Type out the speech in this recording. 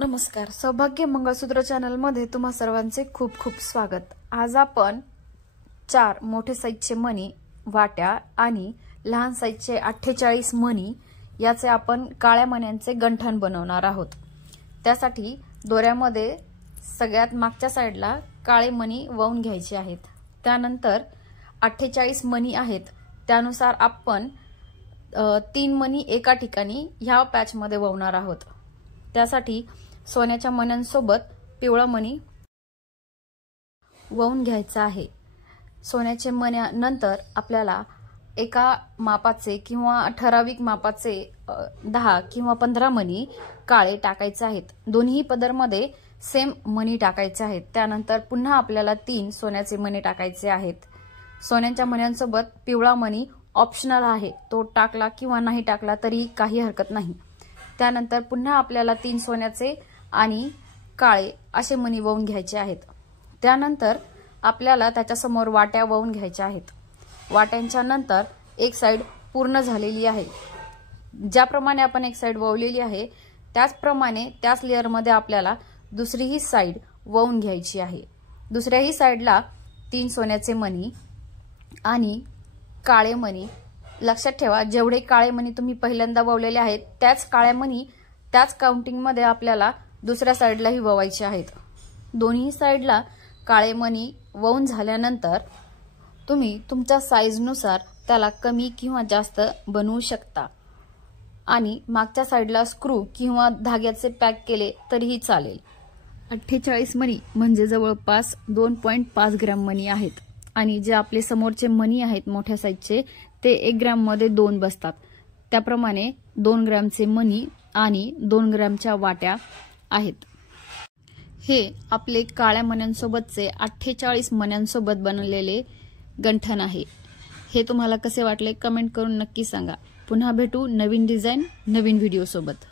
नमस्कार, सौभाग्य मंगळसूत्र चॅनल मध्ये तुम्हा सर्वांचे खूप खूप स्वागत। आज आपण 4 मोठे साईजचे मणी, वाट्या आणि लहान साईजचे 48 मणी याचे आपण काळ्या मण्यांचे गंठण बनवणार आहोत। त्यासाठी दोऱ्यामध्ये सगळ्यात मागच्या साइडला काळे मणी ववून घ्यायचे आहेत। त्यानंतर 48 मणी आहेत, त्यानुसार आपण 3 मणी एका ठिकाणी ह्या पॅच मध्ये ववणार आहोत। त्यासाठी सोन्याच्या मण्यांसोबत पिवळा मणी ववून घ्यायचा आहे। सोन्याचे मण्यानंतर आपल्याला एका मापाचे किंवा ठराविक मापाचे 10 किंवा 15 मणी काळे टाकायचे आहेत। दोन्ही पदरमध्ये सेम मणी टाकायचे आहेत। त्यानंतर पुन्हा आपल्याला 3 सोन्याचे मणी टाकायचे आहेत। सोन्याच्या मण्यांसोबत पिवळा मणी ऑप्शनल आहे, तो टाकला किंवा नाही टाकला तरी काही हरकत नाही। त्यानंतर पुन्हा आपल्याला 3 सोन्याचे आणि काळे असे मणी ववून घ्यायचे आहेत। त्यानंतर आपल्याला त्याच्या समोर वाट्या ववून घ्यायच्या आहेत। वाट्यांच्या नंतर एक साइड पूर्ण झालेली आहे। ज्याप्रमाणे आपण एक साइड ववलेली आहे त्याचप्रमाणे त्याच लेयर मध्ये आपल्याला दुसरीही साइड ववून घ्यायची आहे। दुसऱ्याही साइडला 3 सोन्याचे मणी आणि काळे मणी। लक्षात ठेवा, जेवढे काळे मणी तुम्ही पहिल्यांदा ववलेले आहेत त्याच काळ्या मणी त्याच काउंटिंग मध्ये आपल्याला दुसऱ्या साइडलाही ववायचे आहेत। दोन्ही साइडला काळे मणी ववून झाल्यानंतर तुम्ही तुमच्या साइज नुसार त्याला कमी किंवा जास्त बनवू शकता आणि मागच्या साइडला स्क्रू किंवा धाग्याचे पॅक केले तरीही चालेल। 48 मणी म्हणजे जवळपास 2.5 ग्रॅम मणी आहेत आणि जे आपले समोरचे मणी आहेत मोठ्या साइजचे ते 1 ग्रॅम मध्ये 2 बसतात। त्याप्रमाणे 2 ग्रॅमचे मणी आणि 2 ग्रॅमच्या वाट्या आहेत। हे आपले काळ्या मण्यांसोबतचे 48 मण्यांसोबत बनवलेले गंठण आहे। हे तुम्हाला कसे वाटले कमेंट करून नक्की सांगा। पुन्हा भेटू नवीन डिझाइन नवीन व्हिडिओ सोबत।